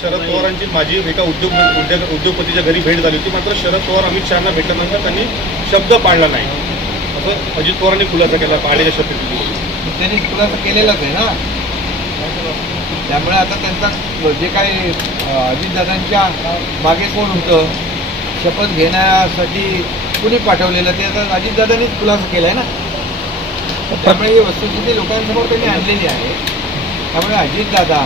शरद पवारांची माझी एका उद्योगपतीच्या घरी भेट झाली होती, मात्र शरद पवार अमित शहाना भेटल्यानंतर त्यांनी शब्द पाळला नाही, असं अजित पवारांनी खुलासा केला पाळलेल्या शपथविधीवर. त्यांनी खुलासा केलेलाच आहे ना. त्यामुळे आता त्यांचा जे काही अजितदादांच्या मागे कोण होतं शपथ घेण्यासाठी कुणी पाठवलेलं ते आता अजितदादांनीच खुलासा केला आहे ना. त्यामुळे ही वस्तुस्थिती लोकांसमोर त्यांनी आणलेली आहे. त्यामुळे अजितदादा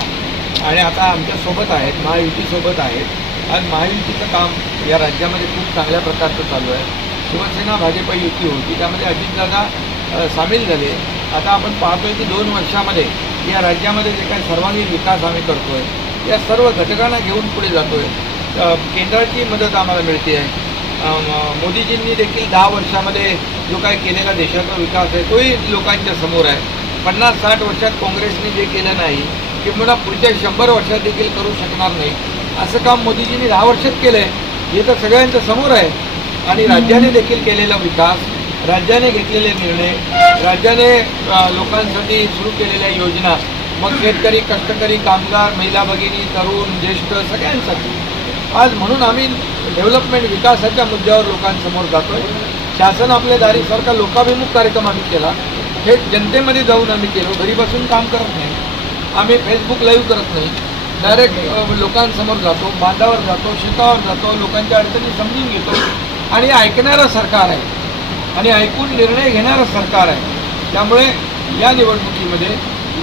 आणि आता आमच्यासोबत आहेत, महायुतीसोबत आहेत. आज महायुतीचं काम या राज्यामध्ये खूप चांगल्या प्रकारचं चालू आहे. शिवसेना भाजप युती होती, त्यामध्ये अजितदादा सामील झाले. आता आपण पाहतोय की 2 वर्षामध्ये या राज्यामध्ये जे काही सर्वांगीण विकास आम्ही करतोय, या सर्व घटकांना घेऊन पुढे जातोय. केंद्राची मदत आम्हाला मिळते आहे. मोदीजींनी देखील 10 वर्षामध्ये जो काही केलेला देशाचा विकास आहे तोही लोकांच्या समोर आहे. 50-60 वर्षात काँग्रेसने जे केलं नाही किंवा पुढच्या 100 वर्षात देखील करू शकणार नाही, असं काम मोदीजींनी 10 वर्षात केलं आहे. हे तर सगळ्यांच्या समोर आहे. आणि राज्याने देखील केलेला विकास, राज्याने घेतलेले निर्णय, राज्याने लोकांसाठी सुरू केलेल्या योजना, मग शेतकरी, कष्टकरी, कामगार, महिला भगिनी, तरुण, ज्येष्ठ सगळ्यांसाठी आज म्हणून आम्ही डेव्हलपमेंट विकासाच्या मुद्द्यावर लोकांसमोर जातोय. शासन आपल्या दारीसारखा लोकाभिमुख कार्यक्रम आम्ही केला, हे जनतेमध्ये जाऊन आम्ही केलो. घरी बसून काम करत नाही आम्ही, फेसबुक लाईव्ह करत नाही, डायरेक्ट लोकांसमोर जातो, बांधावर जातो, शेतावर जातो, लोकांच्या अडचणी समजून घेतो. आणि ऐकणारं सरकार आहे आणि ऐकून निर्णय घेणारं सरकार आहे. त्यामुळे या निवडणुकीमध्ये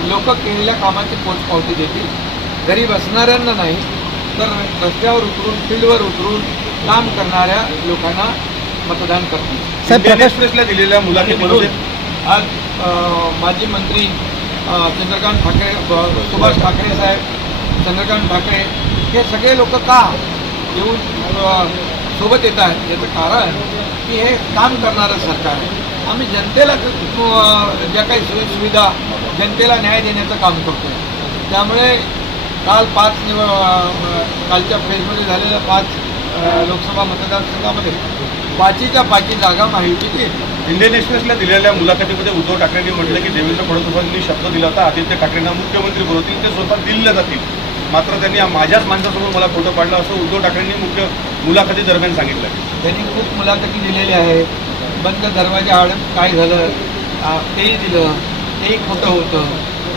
लोक केलेल्या कामाची पोचपावती देतील. घरी बसणाऱ्यांना नाही तर रस्त्यावर उतरून, फील्डवर उतरून काम करणाऱ्या लोकांना मतदान करतील. इंडियन एक्सप्रेसला दिलेल्या मुलाखतीमध्ये आज माजी मंत्री चंद्रकांत ठाकरे, सुभाष ठाकरे साहेब, चंद्रकांत ठाकरे हे सगळे लोक का येऊन सोबत येत आहेत, याचं कारण की हे काम करणारं सरकार आहे. आम्ही जनतेला ज्या काही सोयीसुविधा, जनतेला न्याय देण्याचं काम करतो आहे. त्यामुळे काल कालच्या फेजमध्ये झालेल्या 5 लोकसभा मतदारसंघामध्ये 5च्या 5 जागा महायुतीची. इंडियन एक्सप्रेसला दिलेल्या मुलाखतीमध्ये उद्धव ठाकरेंनी म्हटलं की देवेंद्र फडणवीसांनी शब्द दिला होता आदित्य ठाकरेंना मुख्यमंत्री बनवतील, ते स्वतः दिल्लीला जातील, मात्र त्यांनी माझ्याच माणसासमोर मला खोटं पाडलं, असं उद्धव ठाकरेंनी मुलाखती दरम्यान सांगितलं. त्यांनी खूप मुलाखती दिलेल्या आहेत. बंद दरवाजा आड काय झालं तेही दिलं, तेही खोटं होतं.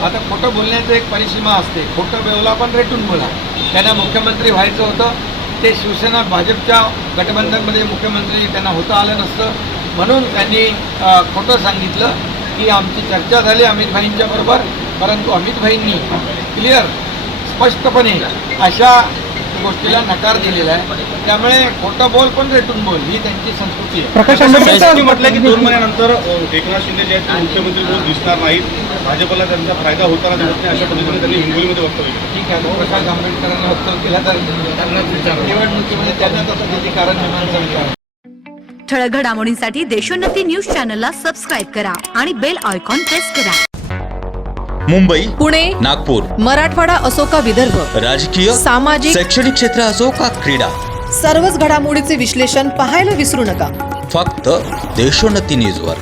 आता खोटं बोलण्याचं एक परिसीमा असते. खोटं बोला पण रेटून बोला. त्यांना मुख्यमंत्री व्हायचं होतं, ते शिवसेना भाजपच्या गठबंधनमध्ये मुख्यमंत्री त्यांना होता आलं नसतं, म्हणून त्यांनी खोटं सांगितलं की आमची चर्चा झाली अमित भाईंच्या बरोबर, परंतु अमित भाईंनी क्लिअर स्पष्टपणे अशा गोष्टीला नकार दिलेला आहे. त्यामुळे खोटं बोल पण रेटून बोल ही त्यांची संस्कृती आहे. प्रकाश आंबेडकरांनी म्हटलं की 2 महिन्यानंतर एकनाथ शिंदे जे आहेत ते मुख्यमंत्री म्हणून दिसणार नाहीत, भाजपला त्यांचा फायदा होताना दिसत नाही, अशा पद्धतीने त्यांनी हिंगोलीमध्ये वक्तव्य केलं. ठीक आहे, प्रकाश आंबेडकरांनी वक्तव्य केलं तर निवडणुकीमध्ये त्यांना तसं किती कारण निर्माण झालं. ठळक घडामोडींसाठी देशोन्नती न्यूज चॅनलला सबस्क्राईब करा आणि बेल आयकॉन प्रेस करा. मुंबई, पुणे, नागपूर, मराठवाडा असो का विदर्भ, राजकीय, सामाजिक, शैक्षणिक क्षेत्र असो का क्रीडा, सर्वच घडामोडीचे विश्लेषण पाहायला विसरू नका. फक्त देशोन्नती न्यूजवर.